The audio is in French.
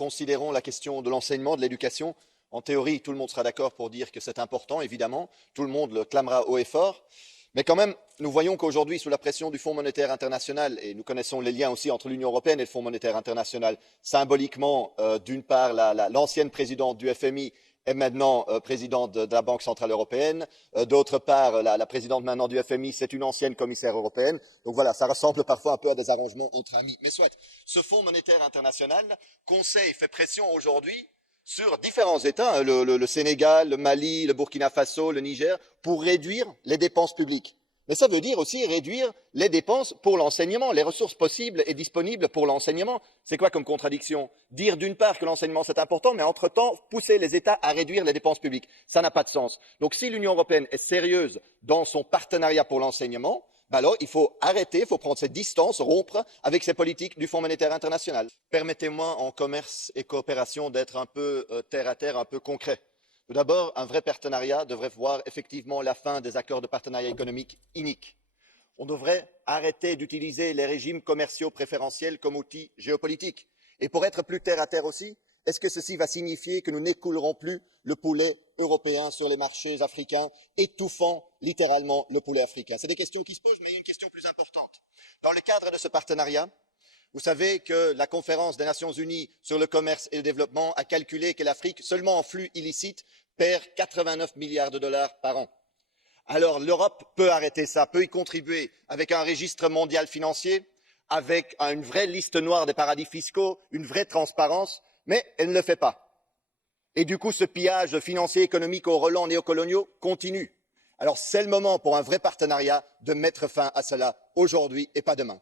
considérons la question de l'enseignement, de l'éducation. En théorie, tout le monde sera d'accord pour dire que c'est important, évidemment. Tout le monde le clamera haut et fort. Mais quand même, nous voyons qu'aujourd'hui, sous la pression du Fonds monétaire international, et nous connaissons les liens aussi entre l'Union européenne et le Fonds monétaire international, symboliquement, d'une part, l'ancienne présidente du FMI est maintenant présidente de la Banque centrale européenne. D'autre part, la présidente maintenant du FMI, c'est une ancienne commissaire européenne. Donc voilà, ça ressemble parfois un peu à des arrangements entre amis. Mais soit, ce Fonds monétaire international conseille, fait pression aujourd'hui sur différents États, le Sénégal, le Mali, le Burkina Faso, le Niger, pour réduire les dépenses publiques. Mais ça veut dire aussi réduire les dépenses pour l'enseignement, les ressources possibles et disponibles pour l'enseignement. C'est quoi comme contradiction? Dire d'une part que l'enseignement c'est important, mais entre-temps pousser les États à réduire les dépenses publiques. Ça n'a pas de sens. Donc si l'Union européenne est sérieuse dans son partenariat pour l'enseignement, alors il faut arrêter, il faut prendre ses distances, rompre avec ces politiques du Fonds monétaire international. Permettez-moi en commerce et coopération d'être un peu terre à terre, un peu concret. Tout d'abord, un vrai partenariat devrait voir effectivement la fin des accords de partenariat économique iniques. On devrait arrêter d'utiliser les régimes commerciaux préférentiels comme outil géopolitique. Et pour être plus terre à terre aussi, est-ce que ceci va signifier que nous n'écoulerons plus le poulet européen sur les marchés africains, étouffant littéralement le poulet africain? C'est des questions qui se posent, mais il y a une question plus importante. Dans le cadre de ce partenariat, vous savez que la conférence des Nations Unies sur le commerce et le développement a calculé que l'Afrique, seulement en flux illicites, perd 89 milliards de dollars par an. Alors l'Europe peut arrêter ça, peut y contribuer avec un registre mondial financier, avec une vraie liste noire des paradis fiscaux, une vraie transparence, mais elle ne le fait pas. Et du coup, ce pillage financier économique aux relents néocoloniaux continue. Alors c'est le moment pour un vrai partenariat de mettre fin à cela aujourd'hui et pas demain.